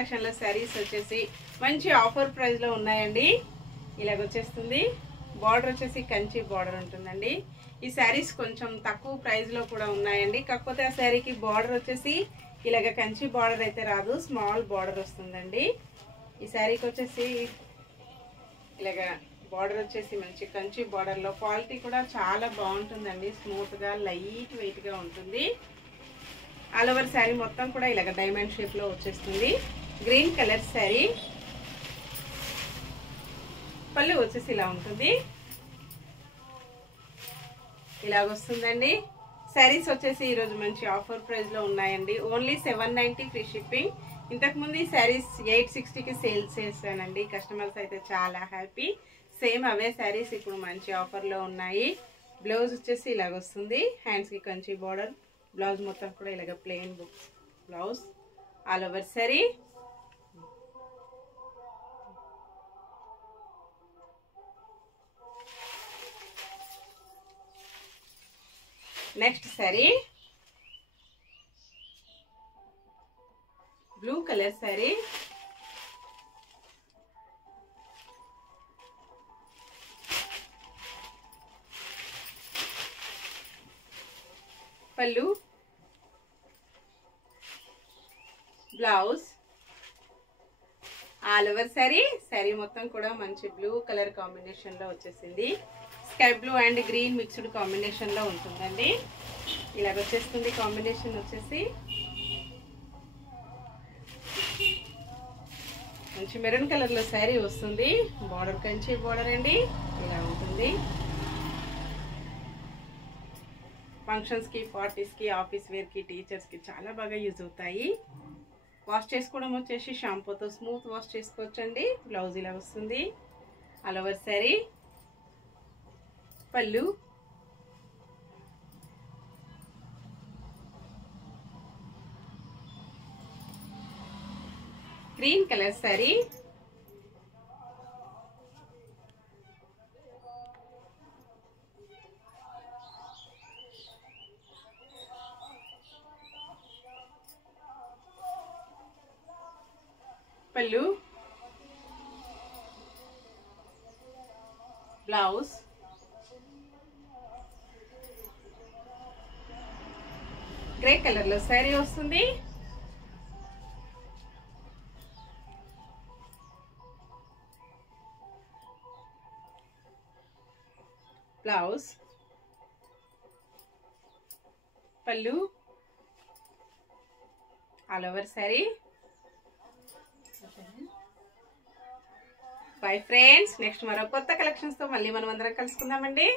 Collection లో సారీస్ వచ్చేసి మంచి ఆఫర్ ప్రైస్ లో ఉన్నాయండి. ఇలాగ వచ్చేస్తుంది. బార్డర్ వచ్చేసి కంచి బార్డర్ ఉంటుందండి. ఈ సారీస్ కొంచెం తక్కువ ప్రైస్ లో కూడా ఉన్నాయండి. కాకపోతే ఆ సారీకి బార్డర్ వచ్చేసి ఇలాగ కంచి బార్డర్ అయితే రాదు, స్మాల్ బార్డర్ వస్తుందండి. ఈ సారీకి వచ్చేసి ఇలాగ బార్డర్ వచ్చేసి మంచి కంచి బార్డర్ లో క్వాలిటీ కూడా చాలా బాగుంటుందండి. స్మూత్ గా లైట్ వెయిట్ గా ఉంటుంది. ఆల్ ఓవర్ శారీ మొత్తం కూడా ఇలాగ డైమండ్ షేప్ లో వచ్చేస్తుంది. Green colour sari. పళ్ళు వచ్చేసి ఇలా ఉంటుంది. ఇలాగ వస్తుందండి. శారీస్ వచ్చేసి ఈరోజు మంచి ఆఫర్ ప్రైస్ లో ఉన్నాయండి. Only 790 free shipping. ఇంతకుముందు ఈ శారీస్ 860కి సేల్ చేశానండి. కస్టమర్స్ అయితే చాలా హ్యాపీ. సేమ్ అవే శారీస్ ఇప్పుడు మంచి ఆఫర్ లో ఉన్నాయి. బ్లౌజ్ వచ్చేసి ఇలాగ వస్తుంది. హ్యాండ్స్ కి కంచి బార్డర్. బ్లౌజ్ మొత్తం కూడా ఇలాగ ప్లెయిన్ బుక్స్ blouse. All over sari. Next sari blue colour sari. Pallu, blouse, all over sari. Sari మొత్తం కూడా మంచి బ్లూ కలర్ కాంబినేషన్ లో వచ్చేసింది. Sky blue and green mixed combination లో ఉంటుందండి. ఇలాగ వచ్చేస్తుంది కాంబినేషన్ వచ్చేసి. మంచి మెరూన్ కలర్ లో శారీ వస్తుంది. బార్డర్ కంచి బార్డర్ అండి. ఇలా ఉంటుంది. ఫంక్షన్స్ కి, పార్టీస్ కి, ఆఫీస్ వేర్ కి, టీచర్స్ కి చాలా బాగా యూజ్ అవుతాయి. వాష్ చేసుకోవడం వచ్చేసి షాంపూతో స్మూత్ వాష్ చేసుకోవచ్చండి. బ్లౌజ్ ఇలా వస్తుంది. All over sari. పళ్ళు, green colour sari. Pallu, blouse, grey colour లో శారీ వస్తుంది. బ్లౌజ్, పళ్ళు, all over sari. Bye friends. Next మరో కొత్త కలెక్షన్స్ తో మళ్ళీ మనం అందరం కలుసుకుందామండి.